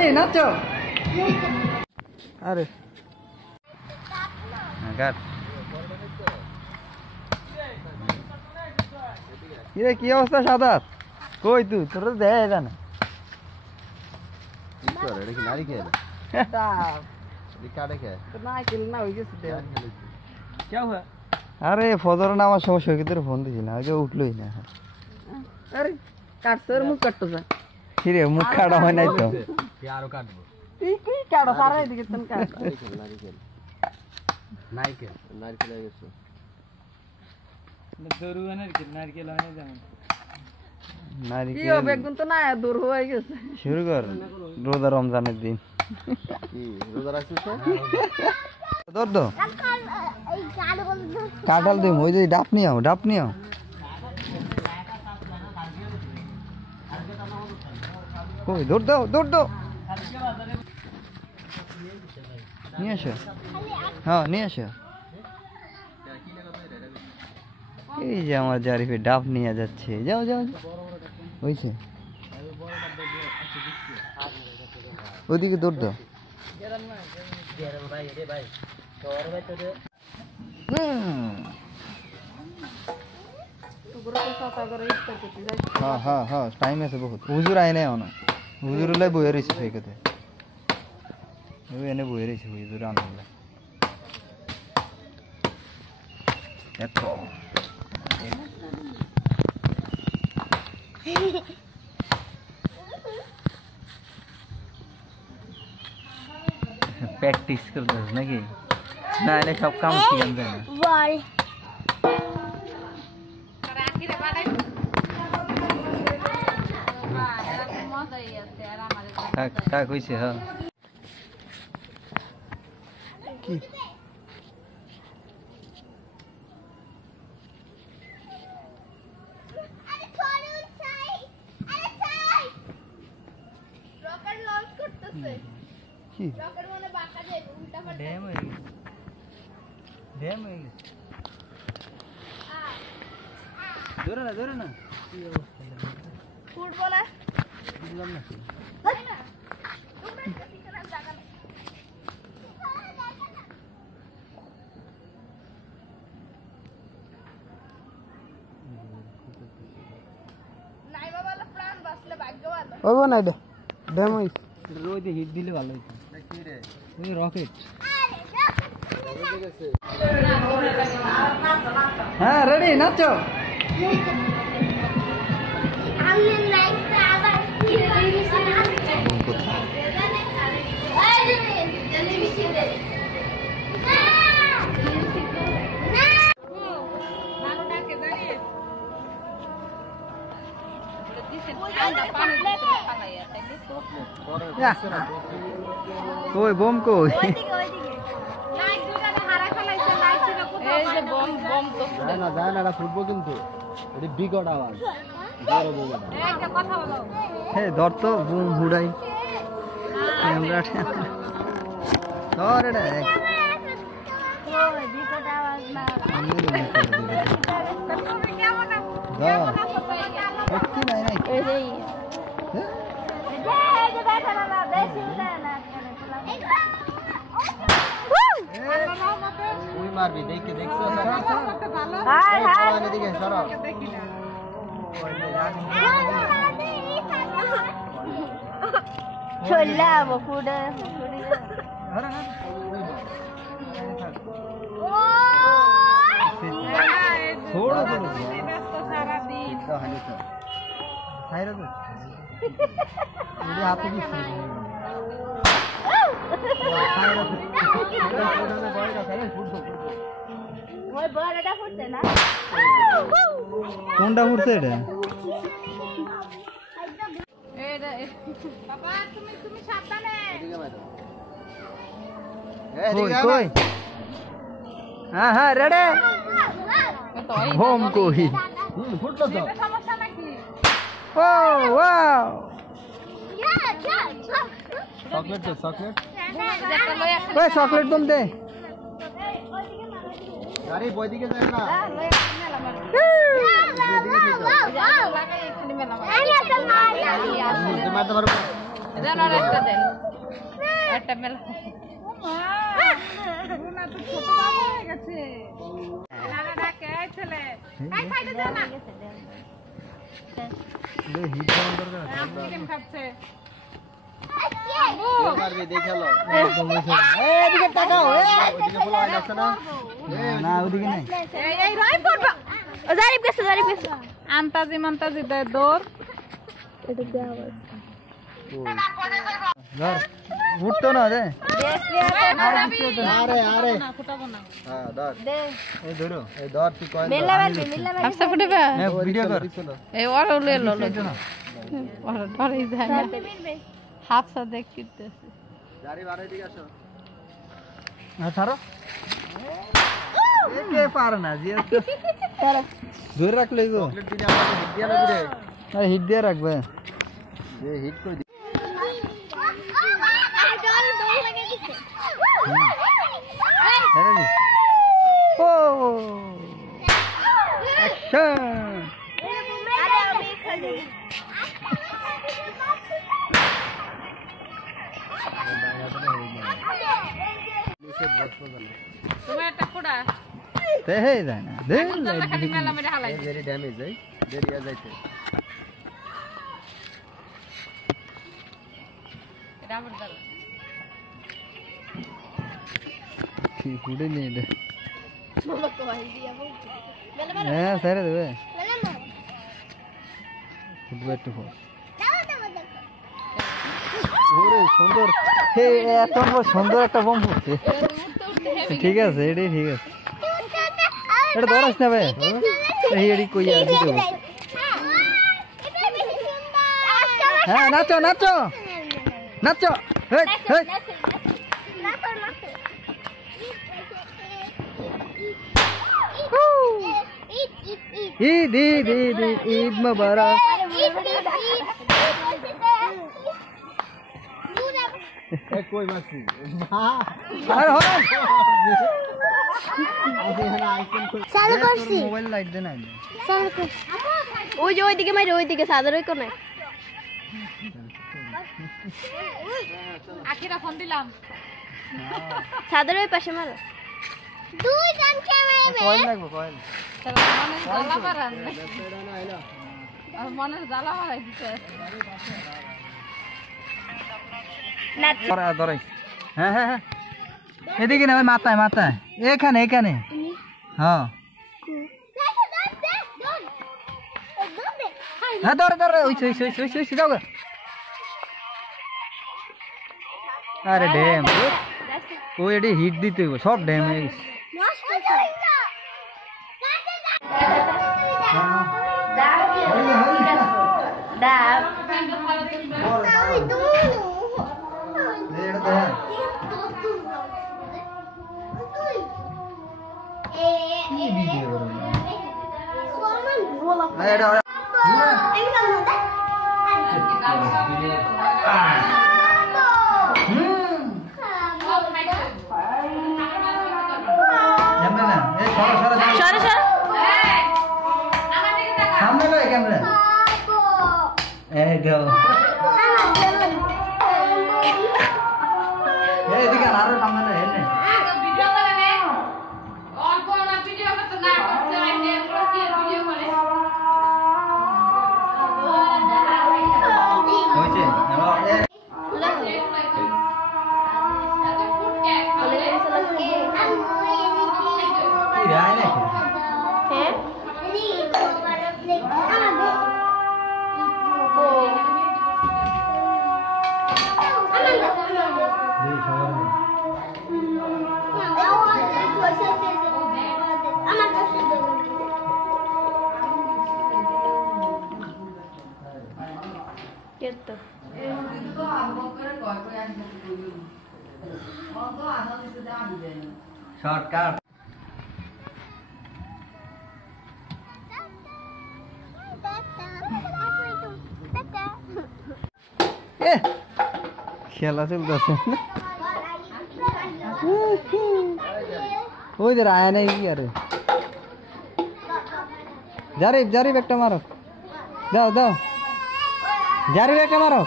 Ready নাচো আরে গাট কিরে কি অবস্থা সাদাত কই তুই তোর দেয় না কি করে এটা কি নারী খেয়ে এটা কাটে খেয়ে তো না খেল না হই গেছে কি হলো আরে ফজর নামার সময় সৈকতের ফোন দিছি না আগে উঠলোই না আরে কাটছর মুখ কাটতো যা কিরে মুখ কাটা হয় নাই তো কি আরো কাটবো কি কাটো সারা এদিকে তন কাট নারকেল নারকেল হয়ে গেছে দরু নারকেল হয় না যেমন নারকেল কি হবে একদম তো না দূর হয়ে গেছে শুরু কর রোজা রমজানের দিন কি রোজা রাখছিস ধর দো কাঁঠাল দিম ওই যে ডাব নিয়ে আও কই দৌড় দাও নিয়ে আসো হ্যাঁ নিয়ে আসো এই যে আমার জারিফে ডাব নিয়ে যাচ্ছে যাও হয়েছে ওইদিকে দৌড় দাও হ্যাঁ টাইম আছে বহুত হুজুর আয় নাই না হুজুর লাই বয়ে রয়েছে সেই কথা এনে বয়ে রয়েছে হুজুর আনলে প্র্যাকটিস করতে নাকি না এলে সব কাম শিখান যায় না থাক হয়েছে হ্যাঁ কি ধরে না ফুটবলে বুঝলাম না ওগো না এটা ড্যাম হইছে রোদে হিট দিলে ভালো হইছে কি রে ওই রকেট হ্যাঁ রেডি নাচো আমি লাইফটা আবার কই বম কই যায় না ফুটবল কিন্তু বিকট আওয়াজ ধর তো বুম হুড়াই ধর এটা মারবি দেখে দেখছো কোনটা ফুটছে এটা কই হ্যাঁ রেডি হোম কই ফুটলো তো ও ওয়াও চকলেট দে চকলেট ওই চকলেট দম দে আরে বই দিকে যাই না মারতে পারবো দেন আর একটা দেন একটা মেলা না তো ছোট বাবা হয়ে গেছে নানা ডাকে এই ছেলে এই সাইডে যা না লে হিট ডাউন দরকার আইসক্রিম খাচ্ছে মারবে দেখালো একদম এদিকে তাকাও ওদিকে বলা হয় যাচ্ছে না না ওদিকে নাই এই রাই পড়বা জারিফ গেছে আন্তাজি মন্তাজি দে দৌড় এটা দেওয়া ধর উঠতো না রে আরে আরে না ফুটাবো না হ্যাঁ ধর দে এই ধরো এই ধর তুই কয়েন হাফসা ফুটাবে ভিডিও কর এই ওরা উলে লো ওরা ধরেই যায় না হাফসা দেখ কিতেছে গাড়ি বাড়াই দিকে আসো হ্যাঁ ছাড়ো একে পার না জি ছাড়ো ধরে রাখলে গো চকলেট দিনে আমাকে হিট দিয়া লাগবে রে আরে হিট দিয়া রাখবে এই হিট করে দি আরে নি ও অ্যাকশন আরে আমি খালি তুমি একটা ফুটা তে হে যায় না দে খালি মেলা মেরে হালাই ভেরি ড্যামেজ এই দেরিয়া যাইতে এটা আমার দাও কি ফুটে নি দে মামা কই দিয়া বল হ্যাঁ সাইরে দেবে মেলা মার ফুটবে একটু ফোন দাও দাও দেখো ওরে সুন্দর হে এত সুন্দর একটা বম ফুটছে ঠিক আছে এটাই ঠিক আছে এটা ধরাস না ভাই এই এডি কই আর দিতে হবে হ্যাঁ নাচো নাচো নাচো হেই হেই ঈদ ঈদ ঈদ ঈদ মুবারক এ কই মাছি আরে হন চালু করছি মোবাইল লাইট দে না চালু করছি ওই যে ওইদিকে মাইরে ওইদিকে সাদর ওই কোণে আখিরা ফোন দিলাম সাদর ওই পাশে মারো দুই জন কে মারবে কয়েল লাগবে কয়েল মনে জ্বালা মারান মনে জ্বালা মারাই দিতে ধরাই হ্যাঁ হ্যাঁ হ্যাঁ এদিকে না ভাই মাথায় মাথায় এখানে এখানে হ্যাঁ হ্যাঁ ধরে ধরে ওইছে ওইছে ওইছে ওইছে ওইছে যাও গা। আরে ড্যাম ও এডি হিট দিতে হইব সব ড্যাম হয়ে গেছে সামনে লো ক্যামেরা এই দাও এদিকে আরো সামনে লো এনে ভিডিও করে নে অল্প না ভিডিও করতে না করতে আইনে প্রতি ভিডিও করে হইছে কি রায় না শর্টকাট খেলা চলতেছে ওই যে আয়া নাই কি আরে জারিফ জারিফ একটা মারো দাও দাও জারিফ একটা মারো